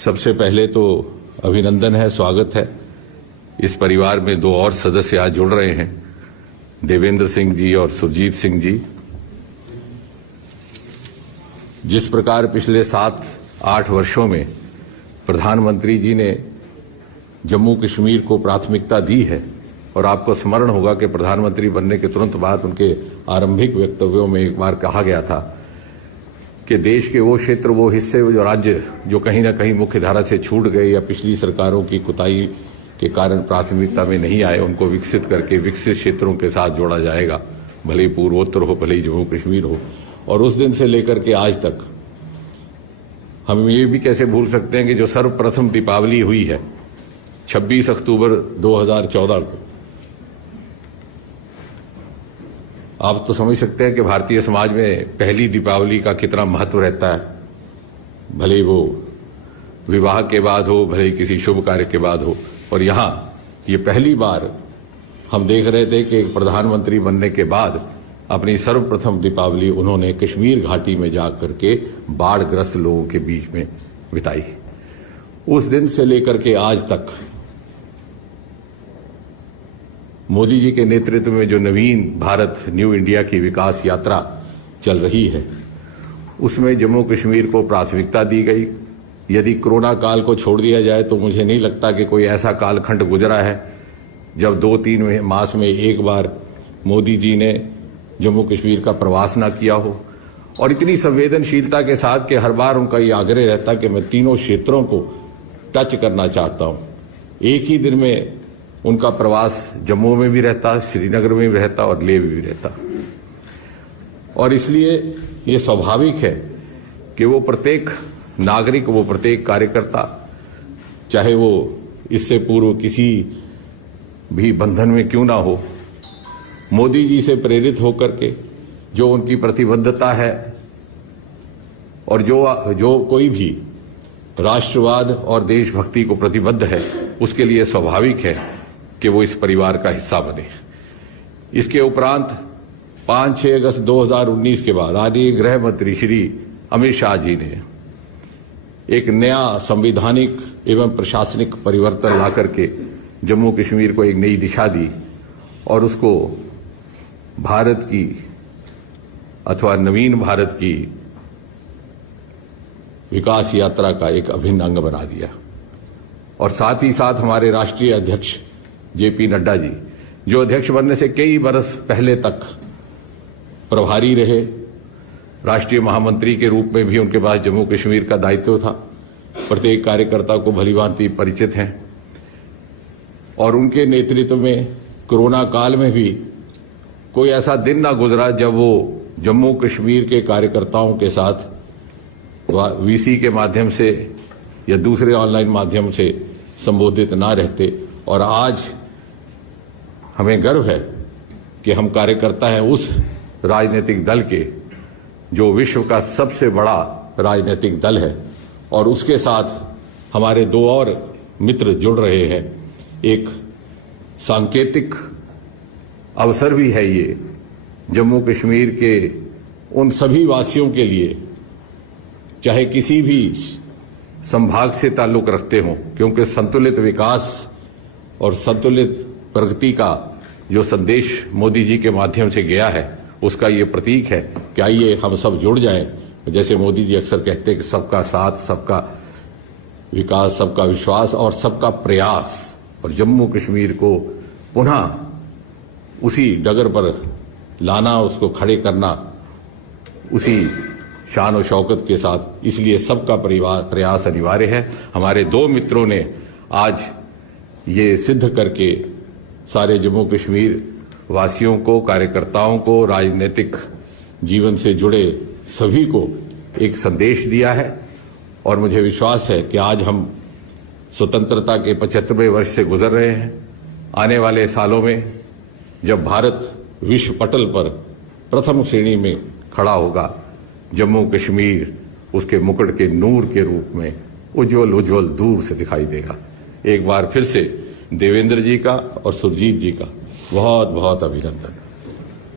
सबसे पहले तो अभिनंदन है, स्वागत है। इस परिवार में दो और सदस्य आज जुड़ रहे हैं, देवेंद्र सिंह जी और सुरजीत सिंह जी। जिस प्रकार पिछले 7-8 वर्षों में प्रधानमंत्री जी ने जम्मू कश्मीर को प्राथमिकता दी है, और आपको स्मरण होगा कि प्रधानमंत्री बनने के तुरंत बाद उनके आरंभिक वक्तव्यों में एक बार कहा गया था कि देश के वो क्षेत्र, वो हिस्से, वो जो राज्य जो कहीं ना कहीं मुख्य धारा से छूट गए या पिछली सरकारों की कुताही के कारण प्राथमिकता में नहीं आए, उनको विकसित करके विकसित क्षेत्रों के साथ जोड़ा जाएगा, भले ही पूर्वोत्तर हो, भले ही जम्मू कश्मीर हो। और उस दिन से लेकर के आज तक हम ये भी कैसे भूल सकते हैं कि जो सर्वप्रथम दीपावली हुई है 26 अक्टूबर 2014 को, आप तो समझ सकते हैं कि भारतीय समाज में पहली दीपावली का कितना महत्व रहता है, भले ही वो विवाह के बाद हो, भले ही किसी शुभ कार्य के बाद हो। और यहां ये पहली बार हम देख रहे थे कि एक प्रधानमंत्री बनने के बाद अपनी सर्वप्रथम दीपावली उन्होंने कश्मीर घाटी में जाकर के बाढ़ग्रस्त लोगों के बीच में बिताई। उस दिन से लेकर के आज तक मोदी जी के नेतृत्व में जो नवीन भारत, न्यू इंडिया की विकास यात्रा चल रही है, उसमें जम्मू कश्मीर को प्राथमिकता दी गई। यदि कोरोना काल को छोड़ दिया जाए तो मुझे नहीं लगता कि कोई ऐसा कालखंड गुजरा है जब 2-3 मास में एक बार मोदी जी ने जम्मू कश्मीर का प्रवास न किया हो, और इतनी संवेदनशीलता के साथ कि हर बार उनका ये आग्रह रहता कि मैं तीनों क्षेत्रों को टच करना चाहता हूं। एक ही दिन में उनका प्रवास जम्मू में भी रहता, श्रीनगर में भी रहता और लेह में भी रहता। और इसलिए ये स्वाभाविक है कि वो प्रत्येक नागरिक, वो प्रत्येक कार्यकर्ता, चाहे वो इससे पूर्व किसी भी बंधन में क्यों ना हो, मोदी जी से प्रेरित होकर के जो उनकी प्रतिबद्धता है, और जो कोई भी राष्ट्रवाद और देशभक्ति को प्रतिबद्ध है, उसके लिए स्वाभाविक है कि वो इस परिवार का हिस्सा बने। इसके उपरांत 5-6 अगस्त 2019 के बाद आदरणीय गृह मंत्री श्री अमित शाह जी ने एक नया संवैधानिक एवं प्रशासनिक परिवर्तन ला करके जम्मू कश्मीर को एक नई दिशा दी, और उसको भारत की अथवा नवीन भारत की विकास यात्रा का एक अभिन्न अंग बना दिया। और साथ ही साथ हमारे राष्ट्रीय अध्यक्ष जेपी नड्डा जी, जो अध्यक्ष बनने से कई बरस पहले तक प्रभारी रहे, राष्ट्रीय महामंत्री के रूप में भी उनके पास जम्मू कश्मीर का दायित्व था, प्रत्येक कार्यकर्ता को भलीभांति परिचित हैं। और उनके नेतृत्व में कोरोना काल में भी कोई ऐसा दिन ना गुजरा जब वो जम्मू कश्मीर के कार्यकर्ताओं के साथ वीसी के माध्यम से या दूसरे ऑनलाइन माध्यम से संबोधित ना रहते। और आज हमें गर्व है कि हम कार्यकर्ता हैं उस राजनीतिक दल के जो विश्व का सबसे बड़ा राजनीतिक दल है, और उसके साथ हमारे दो और मित्र जुड़ रहे हैं। एक सांकेतिक अवसर भी है ये जम्मू कश्मीर के उन सभी वासियों के लिए, चाहे किसी भी संभाग से ताल्लुक रखते हों, क्योंकि संतुलित विकास और संतुलित प्रगति का जो संदेश मोदी जी के माध्यम से गया है, उसका ये प्रतीक है कि आइए हम सब जुड़ जाएं। जैसे मोदी जी अक्सर कहते हैं कि सबका साथ, सबका विकास, सबका विश्वास और सबका प्रयास, और जम्मू कश्मीर को पुनः उसी डगर पर लाना, उसको खड़े करना उसी शान और शौकत के साथ। इसलिए सबका प्रयास अनिवार्य है। हमारे दो मित्रों ने आज ये सिद्ध करके सारे जम्मू कश्मीर वासियों को, कार्यकर्ताओं को, राजनीतिक जीवन से जुड़े सभी को एक संदेश दिया है। और मुझे विश्वास है कि आज हम स्वतंत्रता के 75वें वर्ष से गुजर रहे हैं। आने वाले सालों में जब भारत विश्व पटल पर प्रथम श्रेणी में खड़ा होगा, जम्मू कश्मीर उसके मुकुट के नूर के रूप में उज्जवल उज्जवल दूर से दिखाई देगा। एक बार फिर से देवेंद्र जी का और सुरजीत जी का बहुत बहुत अभिनंदन।